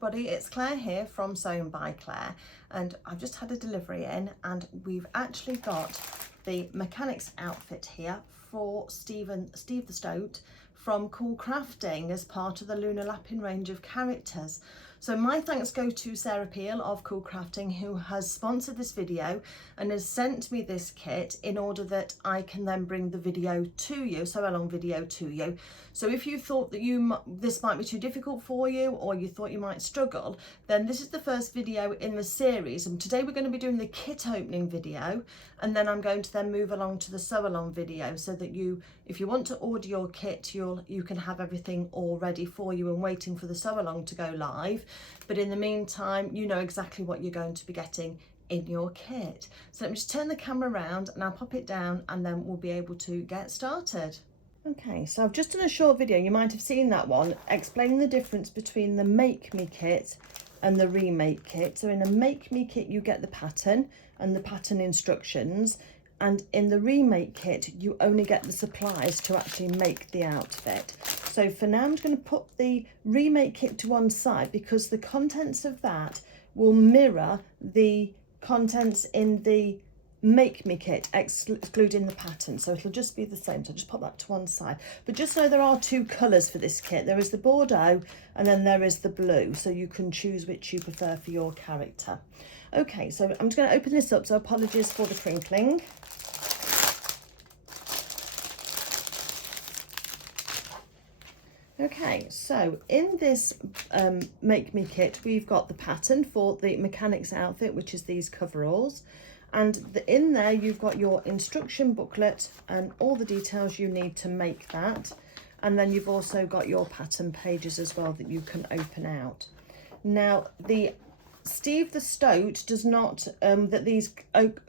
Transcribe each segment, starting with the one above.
everybody, it's Claire here from Sewn by Claire, and I've just had a delivery in and we've actually got the mechanics outfit here for Steve the Stoat from CoolCrafting as part of the Luna Lapin range of characters. So my thanks go to Sarah Peel of CoolCrafting, who has sponsored this video and has sent me this kit in order that I can then bring the video to you, sew along video to you. So if you thought that this might be too difficult for you, or you thought you might struggle, then this is the first video in the series. And today we're going to be doing the kit opening video, and then I'm going to then move along to the sew along video, so that if you want to order your kit, you can have everything all ready for you and waiting for the sew along to go live. But in the meantime, you know exactly what you're going to be getting in your kit. So let me just turn the camera around and I'll pop it down, and then we'll be able to get started. Okay, so I've just done a short video, you might have seen that one, explaining the difference between the Make Me kit and the Remake kit. So in a Make Me kit you get the pattern and the pattern instructions, and in the Remake kit you only get the supplies to actually make the outfit. So for now I'm just going to put the Remake kit to one side, because the contents of that will mirror the contents in the Make Me kit, excluding the pattern, so it'll just be the same. So I'll just pop that to one side. But just know there are two colours for this kit. There is the Bordeaux and then there is the blue, so you can choose which you prefer for your character. Okay, so I'm just going to open this up, so apologies for the crinkling. Okay, so in this Make Me kit, we've got the pattern for the mechanics outfit, which is these coveralls. And in there, you've got your instruction booklet and all the details you need to make that. And then you've also got your pattern pages as well that you can open out. Now, the Steve the Stoat does not, that these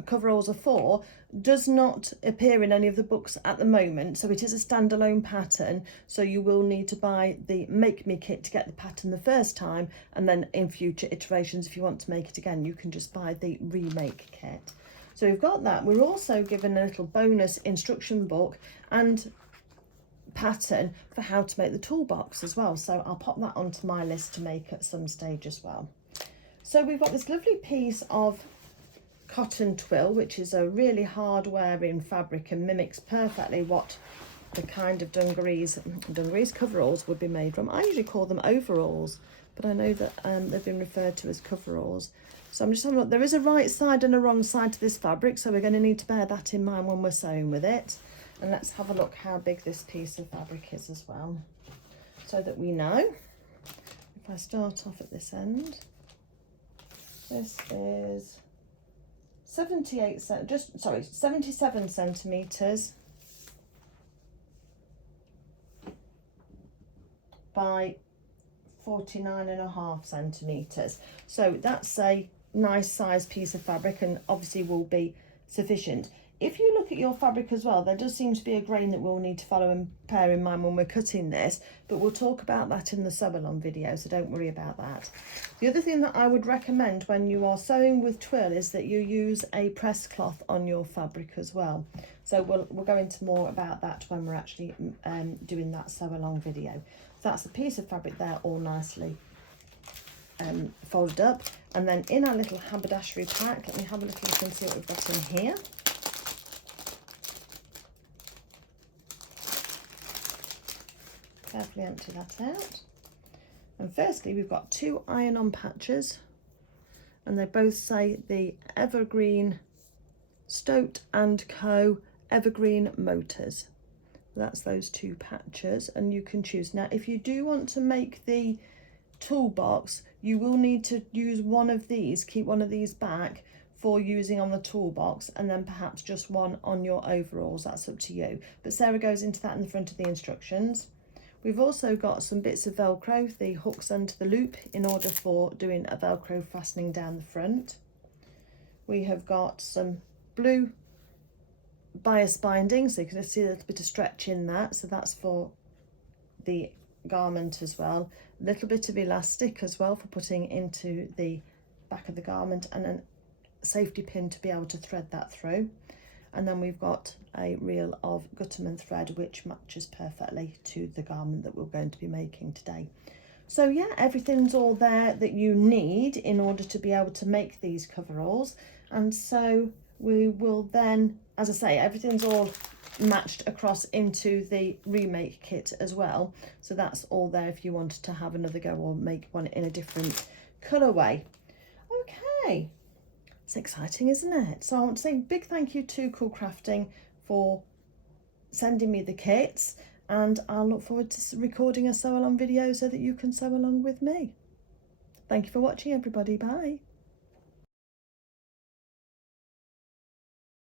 coveralls are for, does not appear in any of the books at the moment, so it is a standalone pattern. So you will need to buy the Make Me kit to get the pattern the first time, and then in future iterations, if you want to make it again, you can just buy the Remake kit. So we've got that. We're also given a little bonus instruction book and pattern for how to make the toolbox as well, so I'll pop that onto my list to make at some stage as well. So we've got this lovely piece of cotton twill, which is a really hard wearing fabric and mimics perfectly what the kind of dungarees coveralls would be made from. I usually call them overalls, but I know that they've been referred to as coveralls. So I'm just having a look. There is a right side and a wrong side to this fabric, so we're going to need to bear that in mind when we're sewing with it. And let's have a look how big this piece of fabric is as well, so that we know. If I start off at this end, this is 77 centimetres by 49.5 centimetres. So that's a nice size piece of fabric, and obviously will be sufficient. If you look at your fabric as well, there does seem to be a grain that we'll need to follow and bear in mind when we're cutting this, but we'll talk about that in the sew along video, so don't worry about that. The other thing that I would recommend when you are sewing with twill is that you use a press cloth on your fabric as well. So we'll go into more about that when we're actually doing that sew along video. So that's a piece of fabric there, all nicely folded up. And then in our little haberdashery pack, let me have a little look and see what we've got in here. Carefully empty that out. And firstly, we've got two iron-on patches, and they both say the Evergreen Stoat and Co. Evergreen Motors. That's those two patches, and you can choose. Now, if you do want to make the toolbox, you will need to use one of these, keep one of these back for using on the toolbox, and then perhaps just one on your overalls. That's up to you. But Sarah goes into that in the front of the instructions. We've also got some bits of Velcro, the hooks under the loop, in order for doing a Velcro fastening down the front. We have got some blue bias binding, so you can see a little bit of stretch in that, so that's for the garment as well. A little bit of elastic as well for putting into the back of the garment, and a safety pin to be able to thread that through. And then we've got a reel of Gutterman thread, which matches perfectly to the garment that we're going to be making today. So yeah, everything's all there that you need in order to be able to make these coveralls. And so we will then, as I say, everything's all matched across into the remake kit as well. So that's all there if you wanted to have another go or make one in a different colourway. Okay, it's exciting, isn't it? So I want to say a big thank you to CoolCrafting for sending me the kits, and I'll look forward to recording a sew along video so that you can sew along with me. Thank you for watching, everybody. Bye.